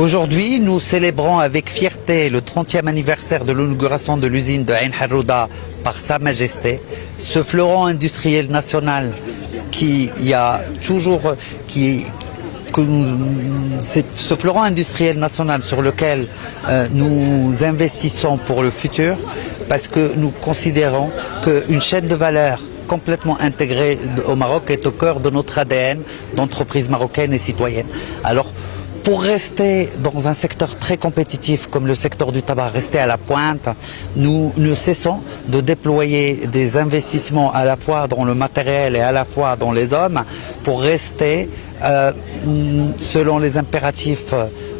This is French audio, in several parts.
Aujourd'hui, nous célébrons avec fierté le 30e anniversaire de l'inauguration de l'usine de Ain Harouda par Sa Majesté, ce fleuron industriel national ce fleuron industriel national sur lequel nous investissons pour le futur, parce que nous considérons qu'une chaîne de valeur complètement intégrée au Maroc est au cœur de notre ADN d'entreprise marocaine et citoyenne. Alors, pour rester dans un secteur très compétitif comme le secteur du tabac, rester à la pointe, nous ne cessons de déployer des investissements à la fois dans le matériel et à la fois dans les hommes pour rester selon les impératifs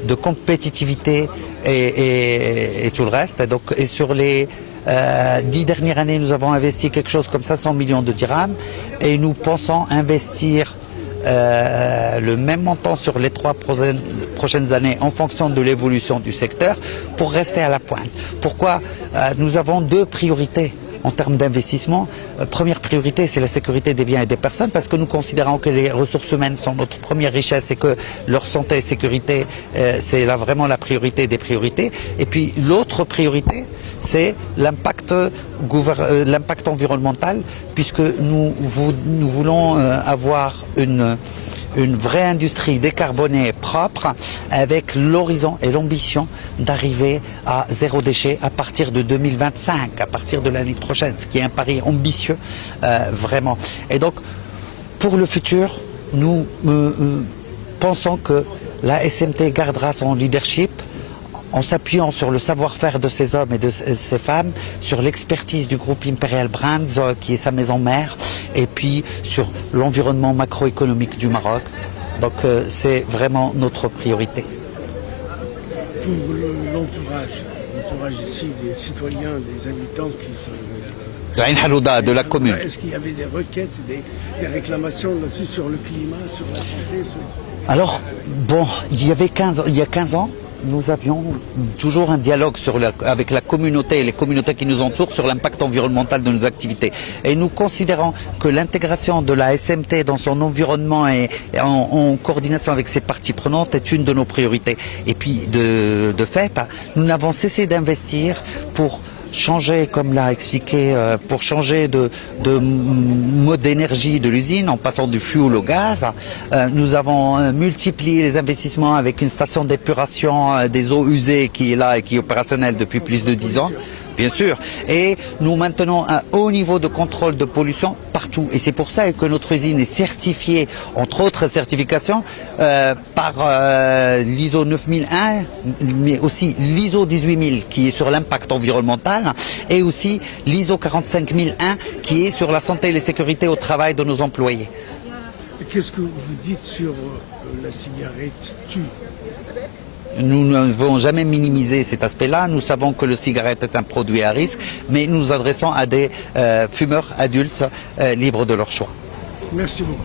de compétitivité et tout le reste. Et sur les 10 dernières années, nous avons investi quelque chose comme 500 millions de dirhams et nous pensons investir le même montant sur les 3 prochaines années en fonction de l'évolution du secteur pour rester à la pointe. Pourquoi? Nous avons 2 priorités en termes d'investissement. Première priorité, c'est la sécurité des biens et des personnes, parce que nous considérons que les ressources humaines sont notre première richesse et que leur santé et sécurité, c'est vraiment la priorité des priorités. Et puis l'autre priorité, c'est l'impact environnemental, puisque nous voulons avoir une vraie industrie décarbonée propre, avec l'horizon et l'ambition d'arriver à 0 déchet à partir de 2025, à partir de l'année prochaine, ce qui est un pari ambitieux, vraiment. Et donc, pour le futur, nous pensons que la SMT gardera son leadership en s'appuyant sur le savoir-faire de ces hommes et de ces femmes, sur l'expertise du groupe Imperial Brands, qui est sa maison mère, et puis sur l'environnement macroéconomique du Maroc. Donc c'est vraiment notre priorité. Pour l'entourage ici, des citoyens, des habitants qui sont... De Ain Harouda, de la commune. Est-ce qu'il y avait des requêtes, des réclamations là-dessus sur le climat, sur la santé Alors, bon, il y a 15 ans, nous avions toujours un dialogue avec la communauté et les communautés qui nous entourent sur l'impact environnemental de nos activités. Et nous considérons que l'intégration de la SMT dans son environnement et en coordination avec ses parties prenantes est une de nos priorités. Et puis, de fait, nous n'avons cessé d'investir pour changer, comme l'a expliqué, pour changer de mode d'énergie de l'usine en passant du fioul au gaz. Nous avons multiplié les investissements avec une station d'épuration des eaux usées qui est là et qui est opérationnelle depuis plus de 10 ans. Bien sûr. Et nous maintenons un haut niveau de contrôle de pollution partout. Et c'est pour ça que notre usine est certifiée, entre autres certifications, par l'ISO 9001, mais aussi l'ISO 18000 qui est sur l'impact environnemental, et aussi l'ISO 45001 qui est sur la santé et la sécurité au travail de nos employés. Qu'est-ce que vous dites sur la cigarette tue? Nous n'avons jamais minisé cet aspect-là. Nous savons que le cigarette est un produit à risque, mais nous nous adressons à des fumeurs adultes libres de leur choix. Merci beaucoup.